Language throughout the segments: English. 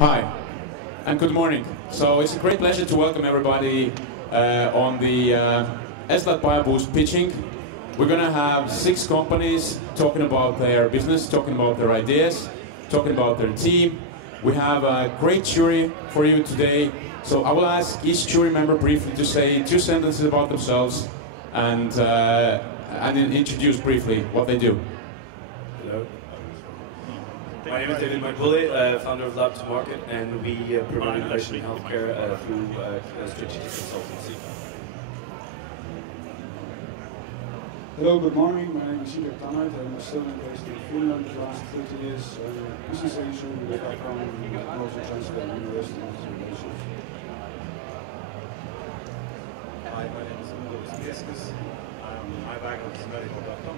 Hi, and good morning. So it's a great pleasure to welcome everybody on the EstLat BioBoost pitching. We're going to have 6 companies talking about their business, talking about their ideas, talking about their team. We have a great jury for you today. So I will ask each jury member briefly to say 2 sentences about themselves and introduce briefly what they do. Hello. My name is David McBulley, founder of Lab to Market, and we provide innovation in healthcare through strategic consultancy. Hello, good morning. My name is Sven. I'm a student based in Finland the last 30 years. I'm a business agent with a background in technology transfer and university relations. Hi, my name is Moderator. My background is medical doctor.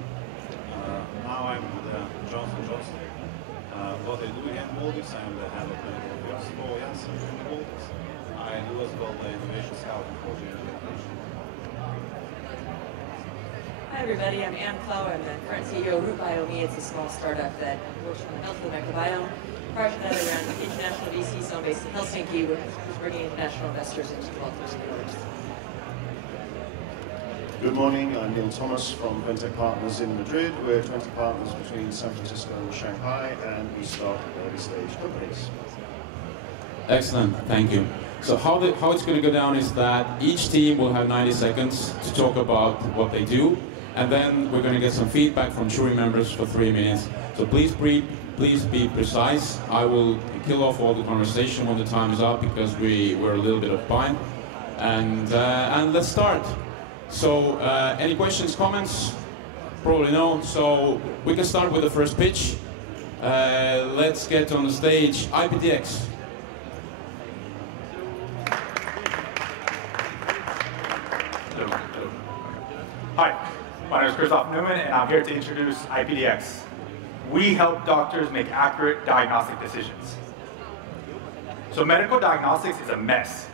Now I'm with Johnson & Johnson. What I do in Baltics, I'm the head of medical affairs for Janssen in the Baltics. I do as well the innovation scouting for genetic. Hi everybody, I'm Anne Clow. I'm the current CEO of Root BioMe. It's a small startup that works on the health of the microbiome. Prior to that, I ran international VC zone based in Helsinki, which was bringing international investors into Baltic States. Good morning, I'm Neil Thomas from Ventec Partners in Madrid. We're 20 partners between San Francisco and Shanghai, and we start early stage companies. Excellent, thank you. So how it's going to go down is that each team will have 90 seconds to talk about what they do, and then we're going to get some feedback from jury members for 3 minutes. So please be precise. I will kill off all the conversation when the time is up because we're a little bit of behind. And let's start. So any questions, comments? Probably no. So we can start with the first pitch. Let's get on the stage. IPDX. Hello. Hi, my name is Christoph Newman, and I'm here to introduce IPDX. We help doctors make accurate diagnostic decisions. So medical diagnostics is a mess.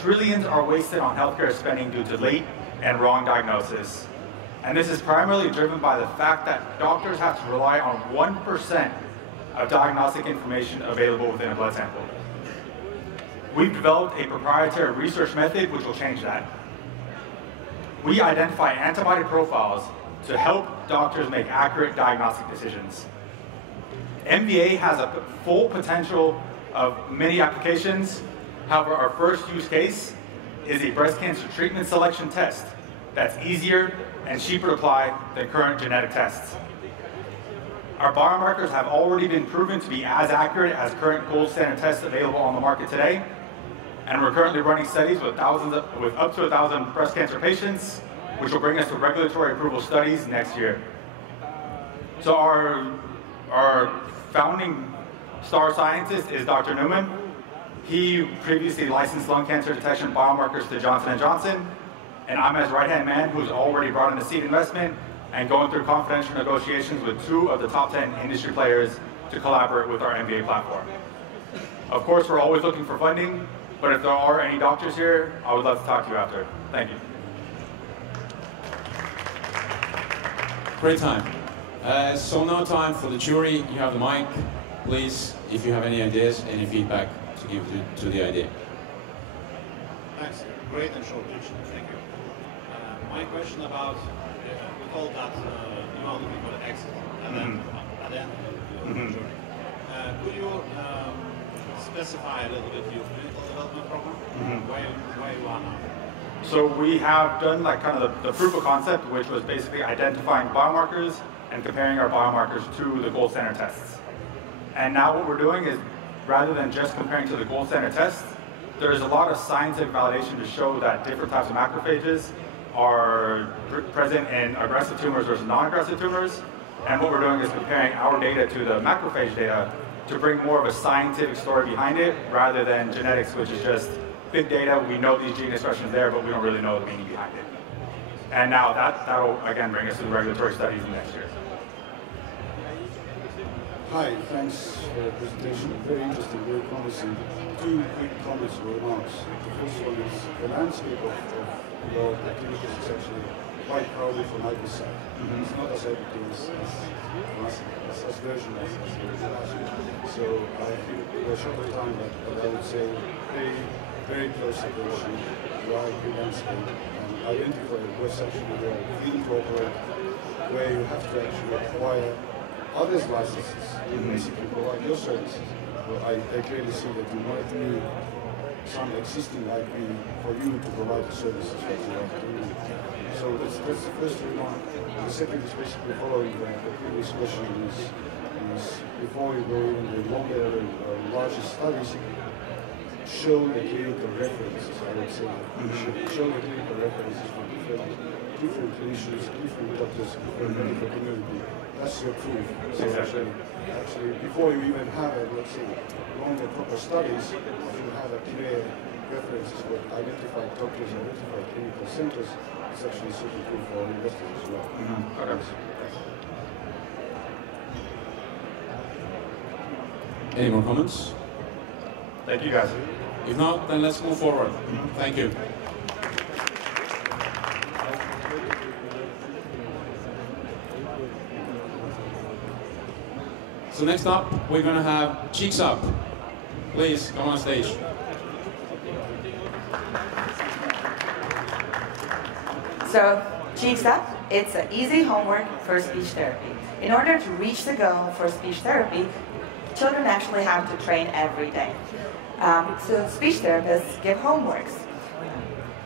Trillions are wasted on healthcare spending due to late and wrong diagnosis. And this is primarily driven by the fact that doctors have to rely on 1% of diagnostic information available within a blood sample. We've developed a proprietary research method which will change that. We identify antibody profiles to help doctors make accurate diagnostic decisions. MVA has a full potential of many applications. However, our first use case is a breast cancer treatment selection test that's easier and cheaper to apply than current genetic tests. Our biomarkers have already been proven to be as accurate as current gold standard tests available on the market today. And we're currently running studies with up to 1,000 breast cancer patients, which will bring us to regulatory approval studies next year. So our founding star scientist is Dr. Newman. He previously licensed lung cancer detection biomarkers to Johnson & Johnson, and I'm his right-hand man who's already brought in a seed investment and going through confidential negotiations with 2 of the top 10 industry players to collaborate with our MBA platform. Of course, we're always looking for funding, but if there are any doctors here, I would love to talk to you after. Thank you. Great time. So now time for the jury. You have the mic. Please, if you have any ideas, any feedback to give to the idea. Thanks. Great and short pitch. Thank you. My question about, we call that, you know, looking for the exit, and then at the end of the journey. Could you specify a little bit your clinical development program, where you are now? So we have done like kind of the proof of concept, which was basically identifying biomarkers and comparing our biomarkers to the gold standard tests. And now what we're doing is, rather than just comparing to the gold standard tests, there's a lot of scientific validation to show that different types of macrophages are present in aggressive tumors versus non-aggressive tumors. And what we're doing is comparing our data to the macrophage data to bring more of a scientific story behind it, rather than genetics, which is just big data. We know these gene expressions there, but we don't really know the meaning behind it. And now that'll again bring us to the regulatory studies next year. Hi, thanks for the presentation. Very interesting, very promising. 2 quick comments or remarks. The first one is the landscape of your activities is actually quite crowded from either side. It's not as empty as version as last year. So I think we're short of time, but I would say very close separation while preventing and identify what's actually the field to operate, where you have to actually acquire others' licenses to basically provide your services. So I clearly see that you might need some existing IP for you to provide the services that you want to do. So that's the first remark. The second is basically following the previous question is before you go in the longer and larger studies, show the clinical references, I would say. You should show the clinical references from different clinicians, different doctors, different medical community. That's your proof. So actually, before you even have a, let's say, longer proper studies, you have a clear references with identified doctors, identified clinical centers. It's actually super cool for investors as well. Any more comments? Thank you, guys. If not, then let's move forward. Thank you. So next up, we're going to have Cheeks Up. Please, come on stage. So, Cheeks Up, it's an easy homework for speech therapy. In order to reach the goal for speech therapy, children actually have to train every day. So speech therapists give homeworks.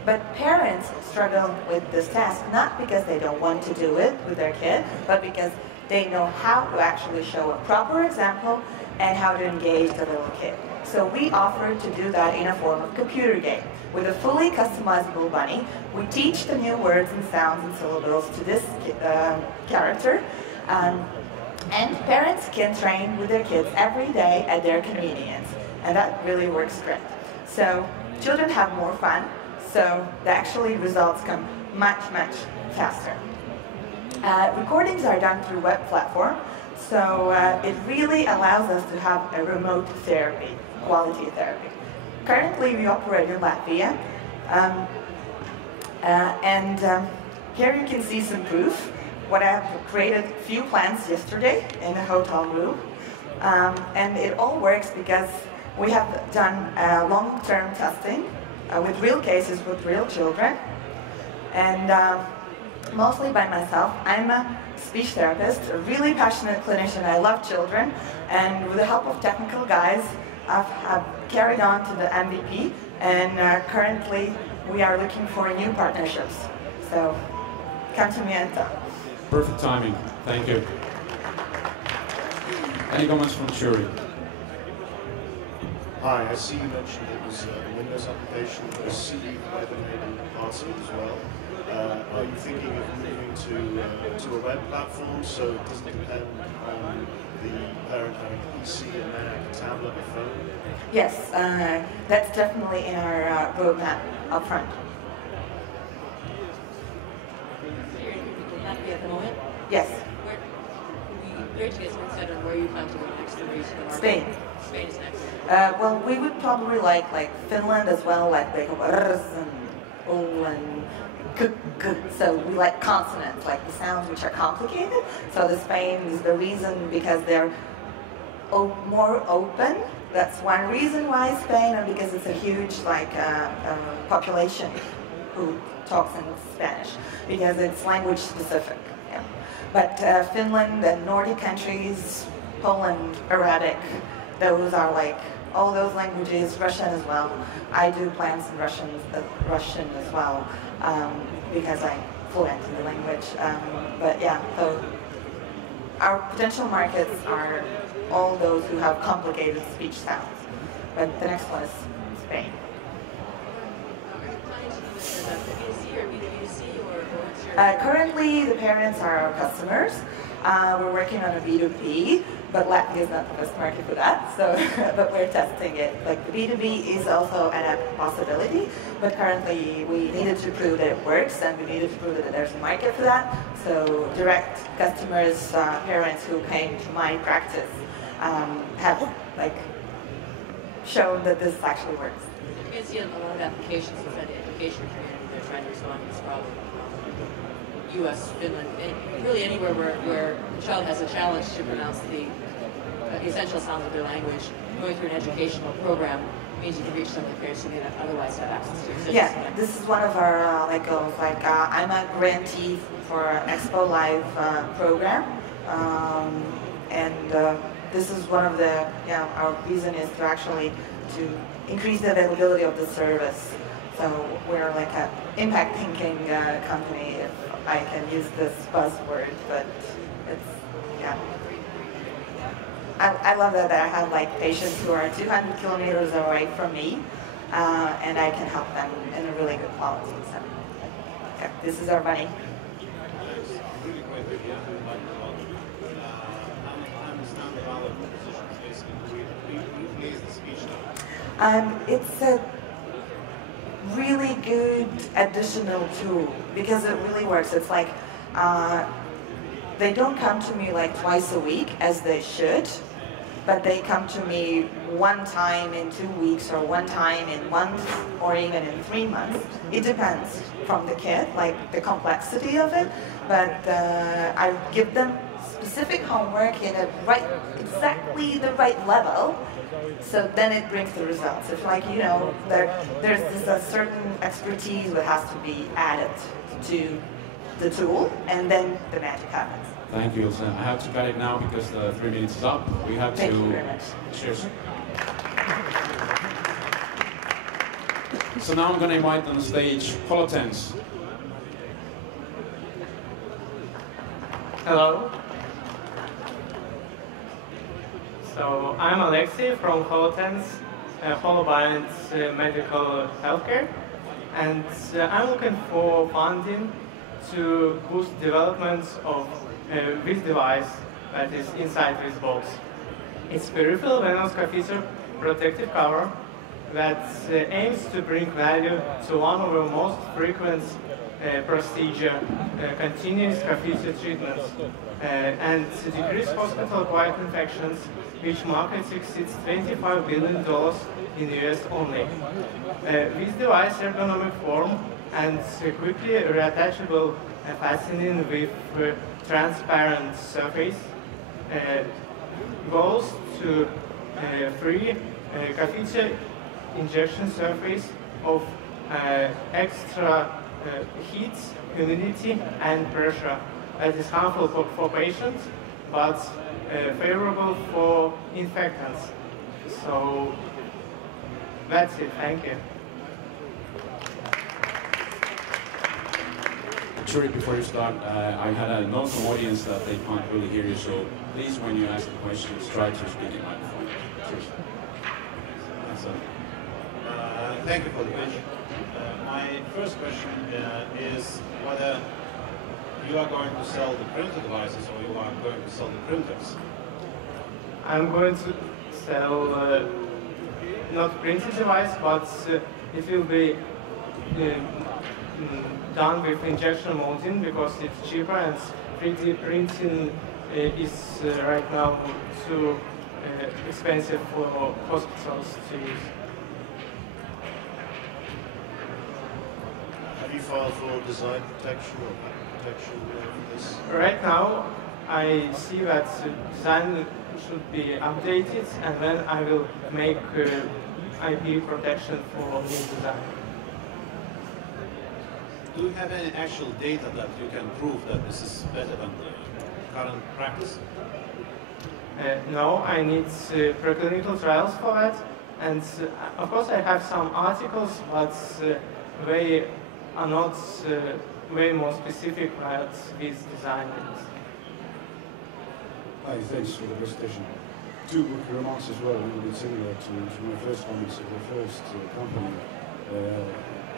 But parents struggle with this task, not because they don't want to do it with their kid, but because they know how to actually show a proper example and how to engage the little kid. So we offer to do that in a form of computer game. With a fully customizable bunny, we teach the new words and sounds and syllables to this character. And parents can train with their kids every day at their convenience. And that really works great. So children have more fun, so the actually results come much faster. Recordings are done through web platform, so it really allows us to have a remote therapy, quality therapy. Currently we operate in Latvia, here you can see some proof. What I have created a few plants yesterday in a hotel room, and it all works because we have done long-term testing with real cases with real children, and mostly by myself. I'm a speech therapist, a really passionate clinician. I love children, and with the help of technical guys, I've carried on to the MVP, and currently we are looking for new partnerships. So come to me and talk. Perfect timing. Thank you. Any comments from the jury? Hi, I see you mentioned it was a Windows application, but I see you've either made a Parkel as well. Are you thinking of moving to a web platform so it doesn't depend on the parent having a PC, a Mac, a tablet, a phone? Yes, that's definitely in our roadmap up front. At the moment? Yes. Where to get some insight on where you plan to go next in the market? Spain. Spain is next. Well, we would probably like Finland as well, like r and o and k. So we like consonants, like the sounds which are complicated. So the Spain is the reason because they're more open. That's one reason why Spain, and because it's a huge population who talks in Spanish, because it's language specific. Yeah. But Finland and Nordic countries, Poland, Arabic, those are like all those languages, Russian as well. I do plans in Russian as well, because I'm fluent in the language. But yeah, so our potential markets are all those who have complicated speech sounds. But the next one is Spain. Currently, the parents are our customers. We're working on a B2B, but Latvia is not the best market for that, so but we're testing it. Like the B2B is also a possibility, but currently we needed to prove that it works, and we needed to prove that there's a market for that. So direct customers, parents who came to my practice have shown that this actually works. You can see a lot of applications inside the education community. They're trying to respond to this problem. U.S., Finland, really anywhere where the child has a challenge to pronounce the essential sounds of their language, going through an educational program means you can reach some of the parents who may not otherwise have access to. So yeah, this is one of our goals. I'm a grantee for Expo Live program, and this is one of the our reason is to actually to increase the availability of the service. So we're like an impact thinking company, if I can use this buzzword, but it's I love that I have like patients who are 200 kilometers away from me, and I can help them in a really good quality. So yeah, this is our money. Really quick, I understand the value proposition. Basically, we place the speech now. It's a really good additional tool because it really works. It's like they don't come to me like twice a week as they should, but they come to me one time in 2 weeks or one time in 1 month or even in 3 months. It depends from the kid, like the complexity of it, but I give them specific homework in exactly the right level, so then it brings the results. It's like, there's a certain expertise that has to be added to the tool, and then the magic happens. Thank you, Sven. I have to cut it now because the 3 minutes is up. We have Thank to... you very much. Cheers. So now I'm going to invite on the stage Portents. Hello. So I'm Alexei from Portents, Holobiont Medical Healthcare, and I'm looking for funding to boost development of this device that is inside this box. It's peripheral venous catheter protective cover that aims to bring value to one of the most frequent procedure, continuous catheter treatments, and to decrease hospital-acquired infections, which market exceeds $25 billion in the US only. This device ergonomic form and quickly reattachable fastening with transparent surface goes to free catheter injection surface of extra heat, humidity, and pressure that is harmful for patients, but favorable for infectants. So that's it. Thank you. Sorry, before you start, I had a note from audience that they can't really hear you, so please, when you ask the questions, try to speak in microphone. Cheers. Thank you for the question. My first question is whether you are going to sell the printer devices or you are going to sell the printers. I'm going to sell not printed device, but it will be done with injection molding because it's cheaper, and 3D printing is right now too expensive for hospitals to use. Have you filed for design protection or patent protection for this? Right now, I see that design should be updated, and then I will make IP protection for new design. Do you have any actual data that you can prove that this is better than the current practice? No, I need preclinical trials for that, and of course I have some articles, but they are not way more specific about this design. Hi, thanks for the presentation. Two quick remarks as well, a little bit similar to my first comments of the first company.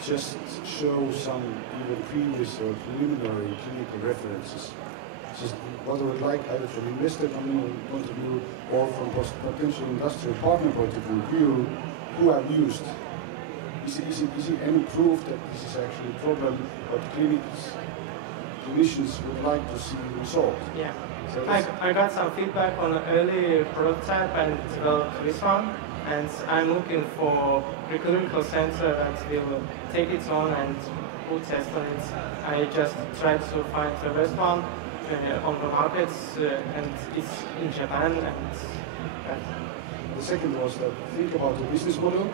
Just show some even previous or preliminary clinical references. Just what I would like, either from investor company point of view or from potential industrial partner point of view, who have used. Is it any proof that this is actually a problem that clinicians would like to see resolved? Yeah. So I got some feedback on an early prototype and developed this one, and I'm looking for preclinical center that will take it on and would test on it. I just tried to find the best one on the markets, and it's in Japan. And the second was that think about the business model.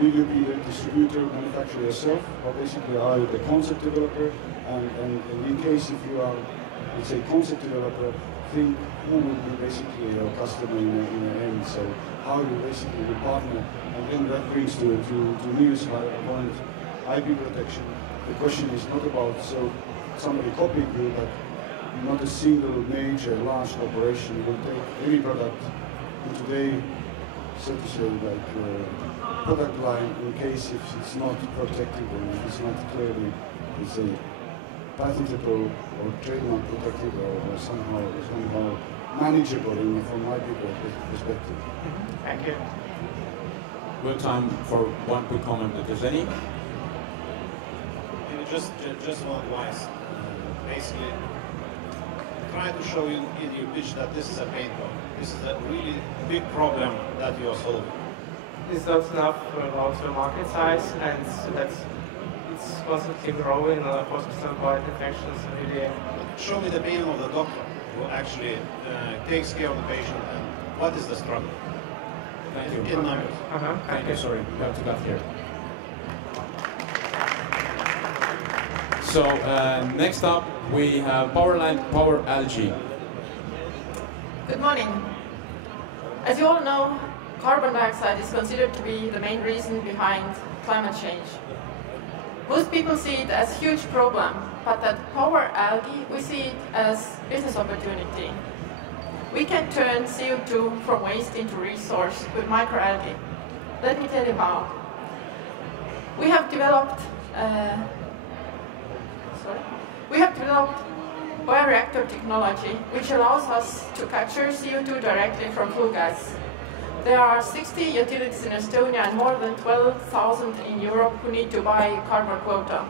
Will you be a distributor, manufacturer yourself, or basically are you the concept developer? And in case if you are, let's say, concept developer, think who will be basically your customer in the end. So how you basically will partner, and then that brings to Niels' point, IP protection. The question is not about so somebody copying you, but not a single major large corporation will take any product in today, so to say, like product line in case if it's not protected and if it's not clearly, let's say, patentable or trademark protected or somehow manageable from my perspective. Thank you. We have time for one quick comment if there's any. Just one advice. Basically, try to show you in your pitch that this is a pain point. This is a really big problem that you are solving. It's not enough about the market size, and that's it's constantly growing. Hospital acquired infections really. Show me the pain of the doctor who actually takes care of the patient, and what is the struggle? Thank you. In numbers. Thank you. Sorry, we have to cut here. So next up we have Power Algae. Good morning. As you all know, carbon dioxide is considered to be the main reason behind climate change. Most people see it as a huge problem, but at Power Algae we see it as business opportunity. We can turn CO2 from waste into resource with microalgae. Let me tell you how. We have developed bioreactor technology, which allows us to capture CO2 directly from flue gas. There are 60 utilities in Estonia and more than 12,000 in Europe who need to buy carbon quota.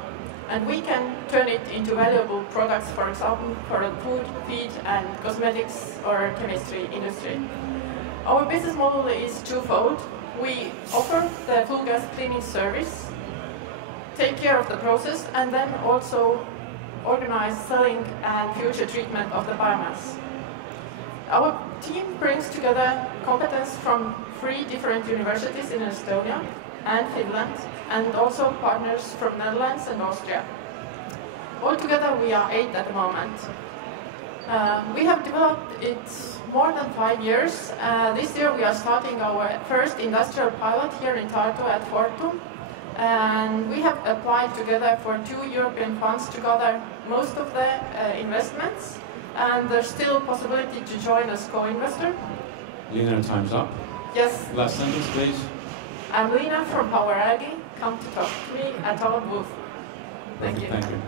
And we can turn it into valuable products, for example, for the food, feed, and cosmetics or chemistry industry. Our business model is twofold. We offer the flue gas cleaning service, take care of the process, and then also organize selling and future treatment of the biomass. Our team brings together competence from 3 different universities in Estonia and Finland, and also partners from Netherlands and Austria. Altogether, we are 8 at the moment. We have developed it more than 5 years. This year, we are starting our first industrial pilot here in Tartu at Fortum. And we have applied together for 2 European funds to gather most of the investments. And there's still a possibility to join as co-investor. Lina, time's up. Yes. Last sentence, please. I'm Lina from Power Algae. Come to talk to me at our booth. Thank you. Thank you.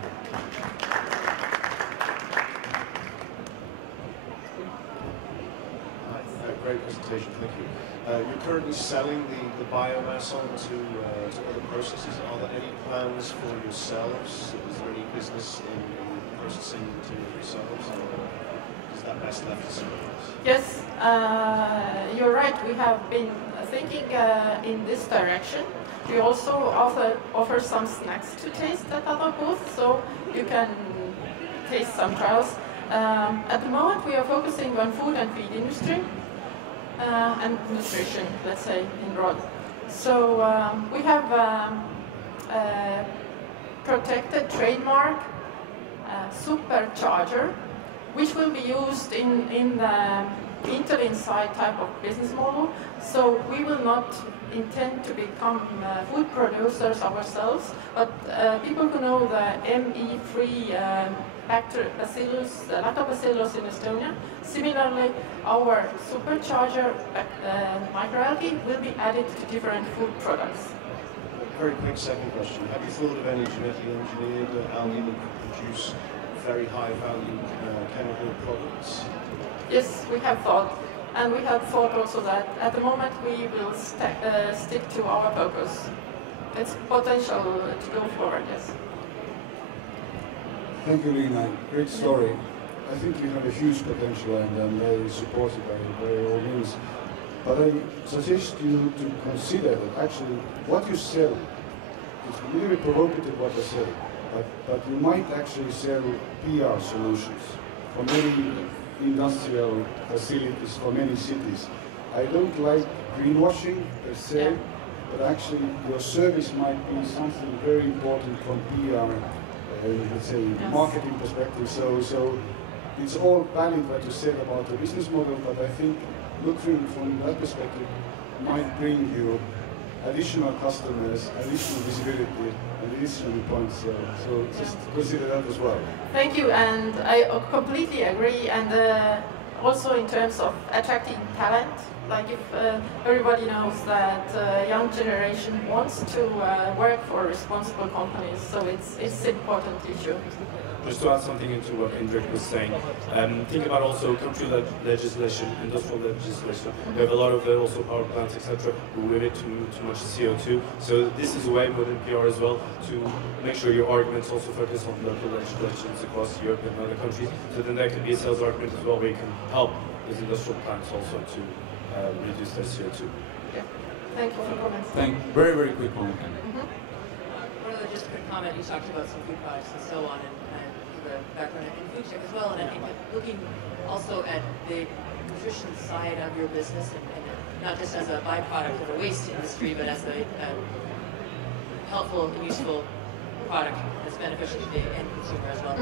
Great presentation, thank you. You're currently selling the biomass on to other processes. Are there any plans for yourselves? Is there any business in processing the material yourselves, or is that best left to someone else? Yes, you're right. We have been thinking in this direction. We also offer some snacks to taste at our booth, so you can taste some trials. At the moment, we are focusing on food and feed industry. And nutrition, let's say, in broad. So we have a protected trademark supercharger, which will be used in the Intel-inside type of business model. So we will not intend to become food producers ourselves, but people who know the ME-free bacillus, lactobacillus in Estonia. Similarly, our supercharger microalgae will be added to different food products. Very quick second question. Have you thought of any genetically engineered algae that could produce very high value chemical products? Yes, we have thought. And we have thought also that at the moment we will stick to our focus. It's potential to go forward, yes. Thank you, Lina. Great story. I think you have a huge potential, and I'm very supported by all means. But I suggest you to consider that actually what you sell it's a little bit provocative what I say, but you might actually sell PR solutions for many industrial facilities, for many cities. I don't like greenwashing per se, but actually your service might be something very important from PR, let's say, marketing perspective. So it's all valid what you said about the business model, but I think looking from that perspective might bring you additional customers, additional visibility, and additional points. So just consider that as well. Thank you, and I completely agree. And also in terms of attracting talent, like if everybody knows that young generation wants to work for responsible companies, so it's an important issue. Just to add something into what Indrek was saying, think about also country legislation, industrial legislation. We have a lot of also power plants, etc. who emit too much CO2. So this is a way within PR as well to make sure your arguments also focus on local legislations across Europe and other countries. So then there can be a sales argument as well where you can help these industrial plants also to reduce their CO2. Yeah. Thank you for comments. Very, very quick comment. One other just quick comment, you talked about some food products and so on, and the background in food tech as well, and I think that looking also at the nutrition side of your business, and not just as a byproduct of the waste industry, but as a helpful and useful product that's beneficial to the end consumer as well.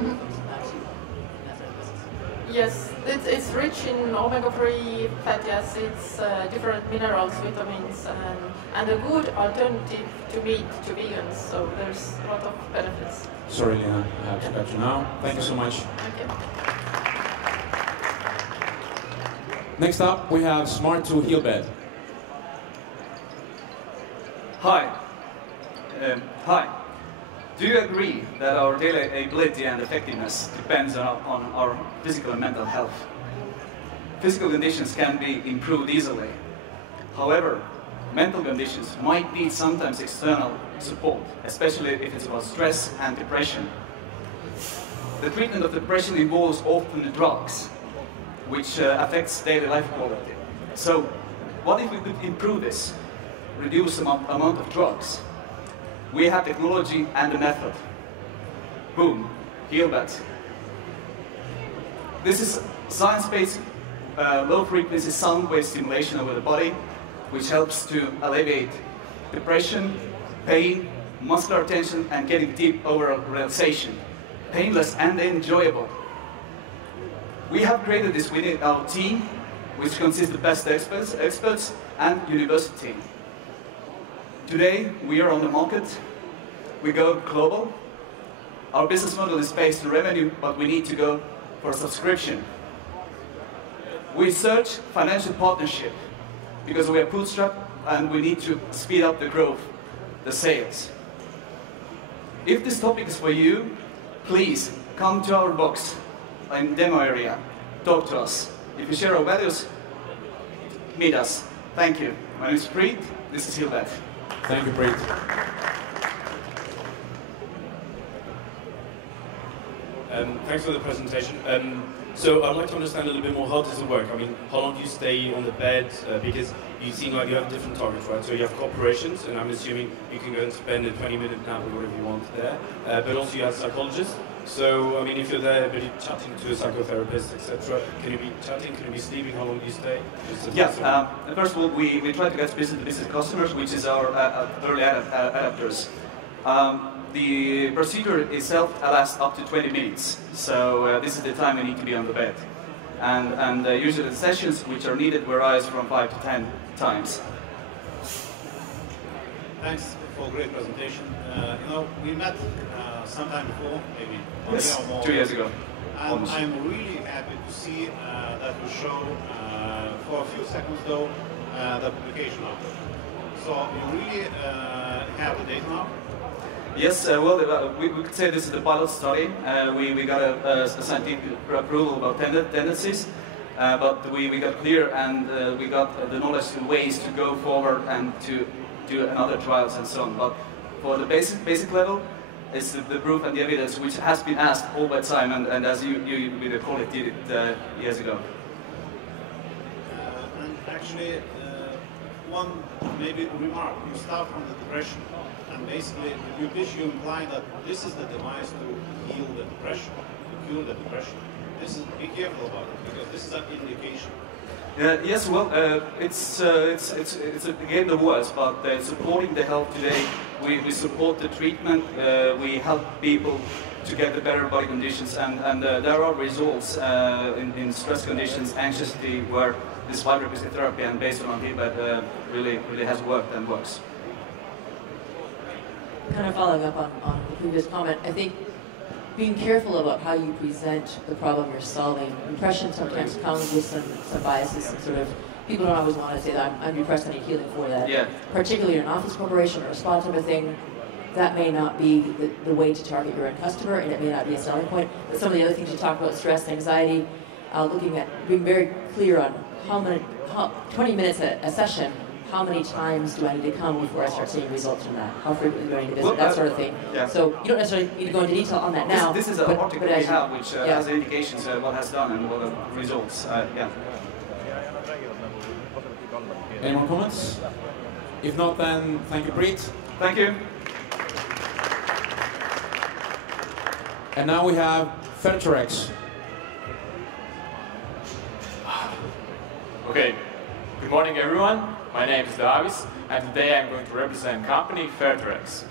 Yes, it's rich in omega-3 fatty acids, different minerals, vitamins, and a good alternative to meat to vegans, so there's a lot of benefits. Sorry, Lena, I have to cut you now. Thank you so much. Thank you. Next up, we have Smart 2 Heel Bed. Hi. Hi. Do you agree that our daily ability and effectiveness depends on our physical and mental health? Physical conditions can be improved easily. However, mental conditions might need sometimes external support, especially if it's about stress and depression. The treatment of depression involves often drugs, which affects daily life quality. So, what if we could improve this? Reduce the amount of drugs. We have technology and a method. Boom, HealBet. This is science-based low-frequency sound wave stimulation over the body, which helps to alleviate depression, pain, muscular tension, and getting deep overall relaxation. Painless and enjoyable. We have created this within our team, which consists of best experts and university. Today, we are on the market. We go global. Our business model is based on revenue, but we need to go for subscription. We search financial partnership because we are bootstrapped and we need to speed up the growth, the sales. If this topic is for you, please come to our box in demo area. Talk to us. If you share our values, meet us. Thank you. My name is Preet. This is HealBet. Thank you, Preet. Thanks for the presentation. So I'd like to understand a little bit more, how does it work? I mean, how long do you stay on the bed? Because you seem like you have different targets, right? So you have corporations, and I'm assuming you can go and spend a 20-minute nap or whatever you want there. But also you have psychologists. So, I mean, if you're there, maybe chatting to a psychotherapist, etc., can you be chatting, can you be sleeping, how long do you stay? Yeah, first of all, we try to get business-to-business customers, which is our early adapters. The procedure itself lasts up to 20 minutes, so this is the time we need to be on the bed. And usually the sessions which are needed varies from 5 to 10 times. Thanks for a great presentation. You know, we met sometime before, maybe a yes, year or more. 2 years ago. And almost. I'm really happy to see that you show, for a few seconds though, the publication of it. So you really have the data now? Yes, well, we could say this is the pilot study. We got a scientific approval about tendencies, but we got clear and we got the knowledge and ways to go forward and to do another trials and so on. But for the basic level, it's the proof and the evidence which has been asked all the time, and as you with the colleague did it years ago. And actually, one maybe remark. You start from the depression, and basically you imply that this is the device to heal the depression, to cure the depression. Be careful about it, because this is an indication. Yes, well, it's a game of words, but supporting the health today, we support the treatment, we help people to get the better body conditions, and there are results in stress conditions, anxiety, where this vibrophysical therapy and based on HEBAT really has worked and works. Kind of following up on the previous comment, I think being careful about how you present the problem you're solving. Depression sometimes comes with some biases, and sort of, people don't always want to say that I'm depressed, I need healing for that. Yeah. Particularly in an office corporation or a spa type of thing, that may not be the way to target your end customer, and it may not be a selling point. But some of the other things you talked about, stress, anxiety, looking at being very clear on 20 minutes a session, how many times do I need to come before I start seeing results from that? How frequently do I need to visit? That sort of thing. Yeah. So you don't necessarily need to go into detail on that now. This is an article we have which has indications what has done and what the results. Yeah. Any more comments? If not, then thank you, Preet. Thank you. And now we have Vetrix. Okay, good morning everyone. My name is Davis, and today I'm going to represent company Vetrix.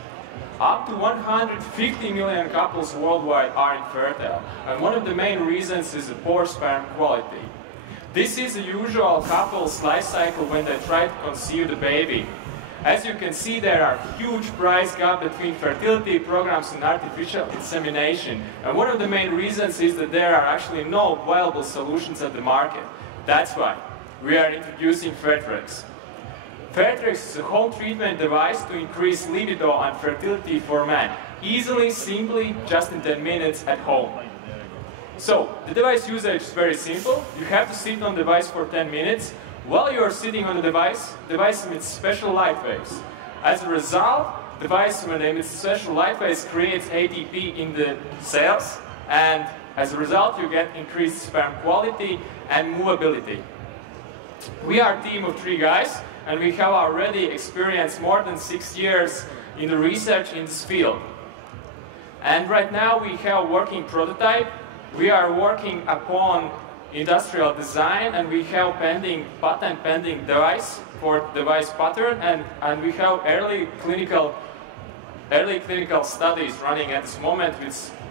Up to 150 million couples worldwide are infertile, and one of the main reasons is the poor sperm quality. This is the usual couple's life cycle when they try to conceive the baby. As you can see, there are huge price gap between fertility programs and artificial insemination, and one of the main reasons is that there are actually no viable solutions at the market. That's why we are introducing Vetrix. Vetrix is a home treatment device to increase libido and fertility for men, easily, simply, just in 10 minutes at home. So, the device usage is very simple. You have to sit on the device for 10 minutes. While you are sitting on the device emits special light waves. As a result, the device, when it emits special light waves, creates ATP in the cells, and as a result, you get increased sperm quality and movability. We are a team of 3 guys, and we have already experienced more than 6 years in the research in this field. And right now we have a working prototype. We are working upon industrial design, and we have patent pending device for device pattern, and we have early clinical studies running at this moment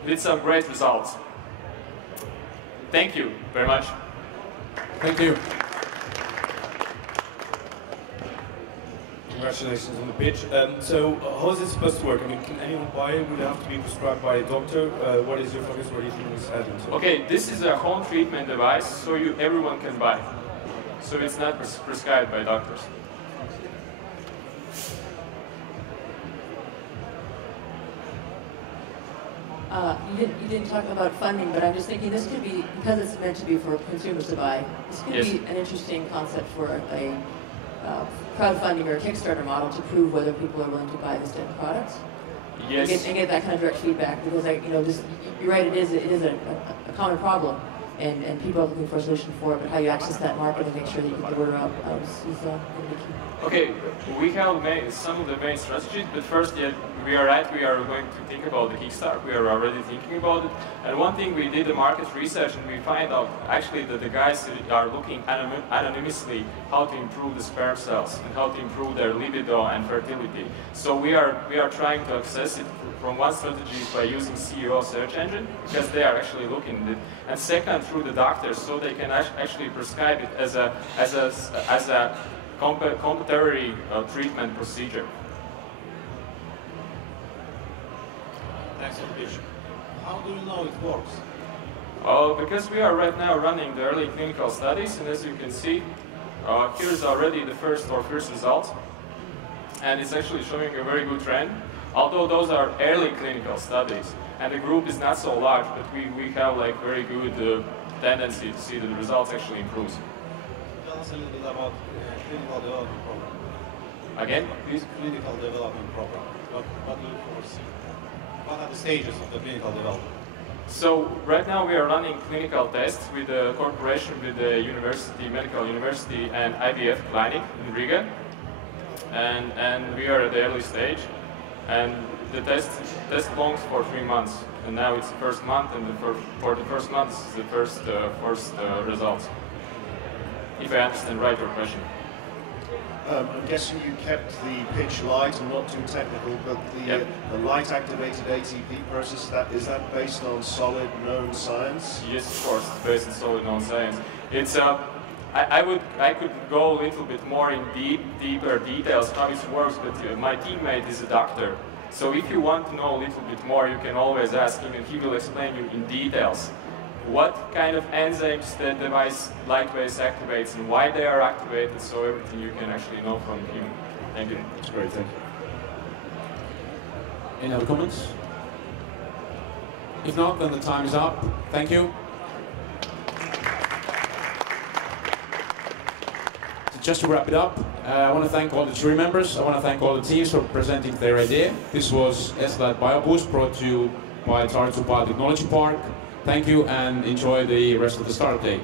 with some great results. Thank you very much. Thank you. Congratulations on the pitch. So how is it supposed to work? I mean, can anyone buy it? Would it have to be prescribed by a doctor? What is your focus? What do you think is heading to? Okay, this is a home treatment device, so everyone can buy. So it's not prescribed by doctors. You didn't talk about funding, but I'm just thinking this could be, because it's meant to be for consumers to buy, this could be an interesting concept for a crowdfunding or a Kickstarter model to prove whether people are willing to buy this type of products. Yes. And get that kind of direct feedback, because you're right, it is a common problem, and people are looking for a solution for it. But how you access that market and make sure that you get the word out is going to be key. Okay, we have some of the main strategies, but first, we are going to think about the Kickstarter. We are already thinking about it. And one thing, we did the market research, and we find out actually that the guys are looking anonymously how to improve the sperm cells and how to improve their libido and fertility. So we are trying to access it from one strategy is by using CEO search engine, because they are actually looking at it, and second through the doctors, so they can actually prescribe it as a complementary treatment procedure. Thanks for the pitch. How do you know it works? Because we are right now running the early clinical studies, and as you can see, here's already the first results, and it's actually showing a very good trend. Although those are early clinical studies, and the group is not so large, but we have like very good tendency to see that the results actually improve. Tell us a little bit about clinical development program. Again, please. Clinical development program. What do you foresee? What are the stages of the clinical development? So right now we are running clinical tests with the corporation, with the medical university and IVF clinic in Riga. and we are at the early stage. And the test longs for 3 months, and now it's the first month, and for the first month is the first results. If I understand right your question. I'm guessing you kept the pitch light and not too technical, but the light-activated ATP process, is that based on solid known science? Yes, of course, it's based on solid known science. It's I could go a little bit more in deeper details how it works, but my teammate is a doctor. So if you want to know a little bit more, you can always ask him, and he will explain you in details what kind of enzymes the device lightweight activates and why they are activated, so everything you can actually know from him. Thank you. That's great, thank you. Any other comments? If not, then the time is up. Thank you. So just to wrap it up, I want to thank all the jury members. I want to thank all the teams for presenting their idea. This was EstLat BioBoost, brought to you by STARTUp Biotechnology Park. Thank you and enjoy the rest of the startup day.